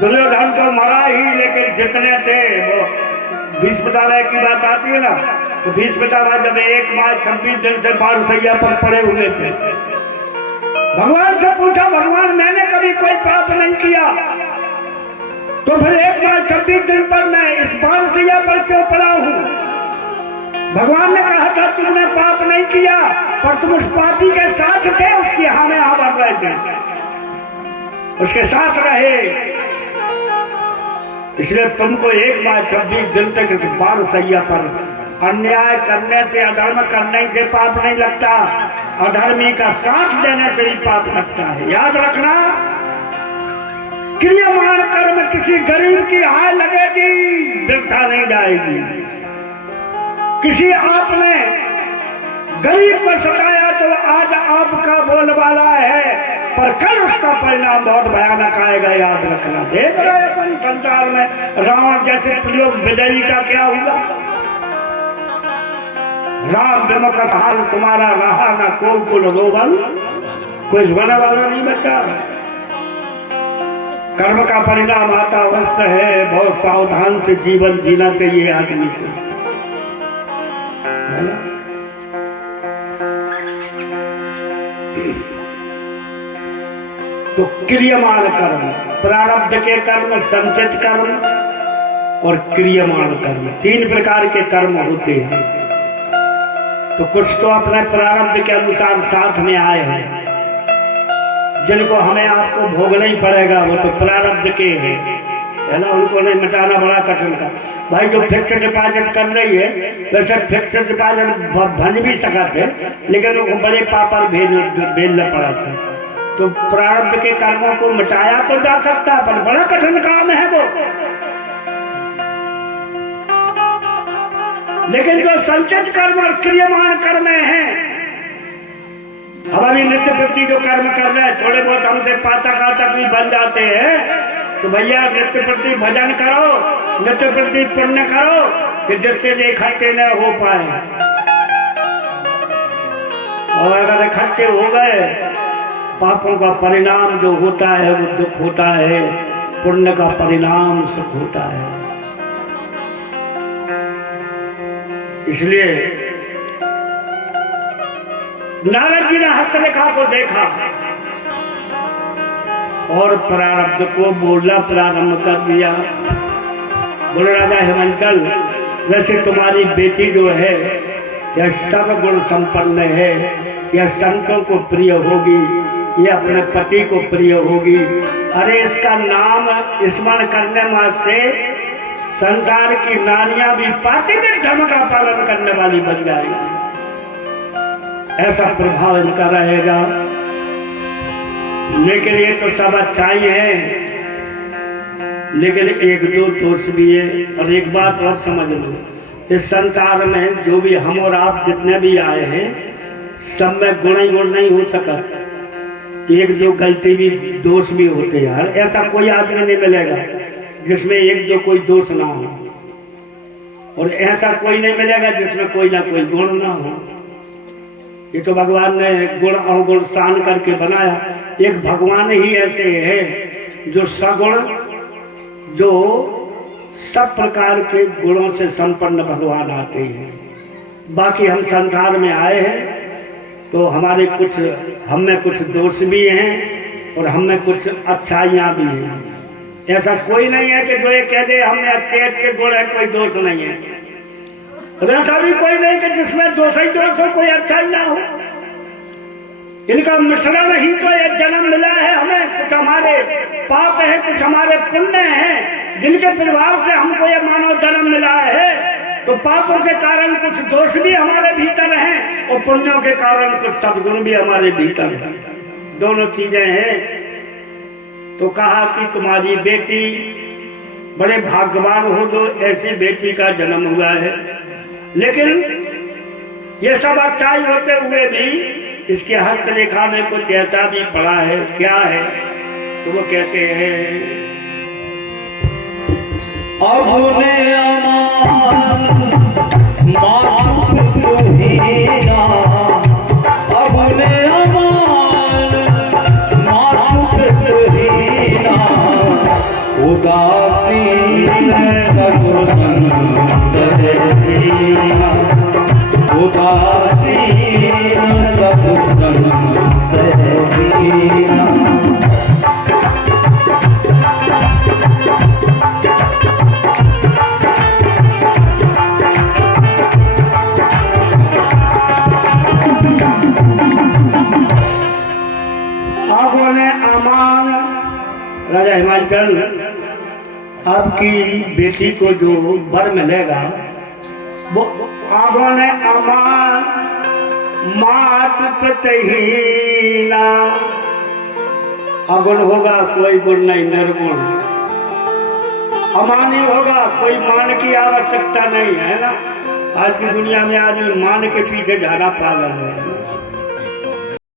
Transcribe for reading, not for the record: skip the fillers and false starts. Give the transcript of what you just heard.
दुर्योधन तो मरा ही, लेकिन जितने थे वो भीष्मपितामह की बात आती है ना, तो भीष्मपितामह जब 1 माह 26 दिन से बारसैया पर पड़े हुए थे, भगवान से पूछा, भगवान मैंने कभी कोई पाप नहीं किया, तो फिर 1 माह 26 दिन पर मैं इस बारसैया पर क्यों पड़ा हूं? भगवान ने कहा था तुमने पाप नहीं किया, पर तुम उस पापी के साथ थे, उसकी हाँ में हाँ बढ़ रहे थे, उसके साथ रहे, इसलिए तुमको 1 माह 26 दिन तक इस बारसैया पर अन्याय करने से, अधर्म करने से पाप नहीं लगता, अधर्मी का साथ देने से ही पाप लगता है। याद रखना, क्रियमान कर्म किसी गरीब की हाय लगेगी, वृथा नहीं जाएगी। किसी आपने गरीब को सताया तो आज आपका बोलबाला है, पर कल उसका परिणाम बहुत भयानक आएगा, याद रखना। देख रहे अपन संसार में रावण जैसे त्रिलोक विजयी का क्या हुआ? राम विमुख हाल तुम्हारा रहा न कुल रोबल, कोई बना वाला नहीं बचा। कर्म का परिणाम आता अवश्य है, बहुत सावधान से जीवन जीना चाहिए आदमी को। तो क्रियमान कर्म, प्रारब्ध के कर्म, संचित कर्म और क्रियमान कर्म, 3 प्रकार के कर्म होते हैं। तो कुछ तो अपने प्रारब्ध के अनुसार साथ में आए हैं, जिनको हमें आपको भोगना ही पड़ेगा, वो तो प्रारब्ध के हैं, है ना, उनको नहीं मिटाना बड़ा कठिन था। भाई जो फिक्स डिपॉजिट कर रही है, वैसे फिक्स डिपॉजिट भंज भी सका थे, लेकिन उनको बड़े पापर भेजना पड़ा था। तो प्रारब्ध के कर्मों को मिटाया तो जा सकता है, पर बड़ा कठिन काम है वो। लेकिन जो संचित कर्म और क्रियमान कर्म हैं, हमारी नित्य प्रति जो कर्म कर रहे हैं, थोड़े बहुत हमसे पातक भी बन जाते हैं, तो भैया नित्य प्रति भजन करो, नित्य प्रति पुण्य करो, कि जिससे इकट्ठे न हो पाए। और अगर इकट्ठे हो गए, पापों का परिणाम जो होता है वो दुख होता है, पुण्य का परिणाम सुख होता है। इसलिए नारद जी ने हस्तरेखा को देखा और प्रारब्ध को बोलना प्रारंभ कर दिया। बोले राजा हिमांचल, वैसे तुम्हारी बेटी जो है यह सब गुण संपन्न है, यह संतों को प्रिय होगी, यह अपने पति को प्रिय होगी। अरे इसका नाम स्मरण करने से संसार की नारियां भी पातिव्रत धर्म का पालन करने वाली बन जाएगी, ऐसा प्रभाव इनका रहेगा। लेकिन ये तो सब अच्छाई है, लेकिन 1-2 दोष भी है। और एक बात और समझ लो, इस संसार में जो भी हम और आप जितने भी आए हैं, सब में गुण ही गुण नहीं हो सका, 1-2 गलती भी दोष भी होते हैं। ऐसा कोई आदमी नहीं मिलेगा जिसमें 1-2 कोई दोष ना हो, और ऐसा कोई नहीं मिलेगा जिसमें कोई ना कोई गुण ना हो। ये तो भगवान ने गुण अवगुण शान करके बनाया। एक भगवान ही ऐसे है जो सगुण, जो सब प्रकार के गुणों से संपन्न भगवान आते हैं। बाकी हम संसार में आए हैं तो हमारे कुछ, हम में कुछ दोष भी हैं और हम में कुछ अच्छाइयाँ भी हैं। ऐसा कोई नहीं है कि जो ये कह दे हमें अच्छे गुण है, कोई दोष नहीं है। ऐसा भी कोई नहीं कि जिसमें दोष ही दोष हो, कोई अच्छाई ना हो। इनका मिश्रण ही तो ये जन्म मिला है हमें। कुछ हमारे पाप है, कुछ हमारे पुण्य हैं, जिनके प्रभाव से हमको ये मानव जन्म मिला है। तो पापों के कारण कुछ दोष भी हमारे भीतर हैं और पुण्यों के कारण कुछ सद्गुण भी हमारे भीतर हैं, दोनों चीजें हैं। तो कहा कि तुम्हारी बेटी बड़े भाग्यवान हो जो ऐसी बेटी का जन्म हुआ है, लेकिन ये सब अच्छाई होते हुए भी इसके हस्तरेखा में कुछ ऐसा भी पड़ा है। क्या है? तो वो कहते हैं, अबुने अमान मातु हीना, अबुने अमान मातु हीना, वो उदासीन सकुशल सहसीना उदासीन सकुशल सहसीना अमान राजा हिमाचल आपकी बेटी को जो वर मिलेगा वो आगो ने अमान मात पितहीना अगुण होगा कोई गुण नहीं निर्गुण अमानी होगा कोई मान की आवश्यकता नहीं है ना। आज की दुनिया में आदमी मान के पीछे जाना पागल है।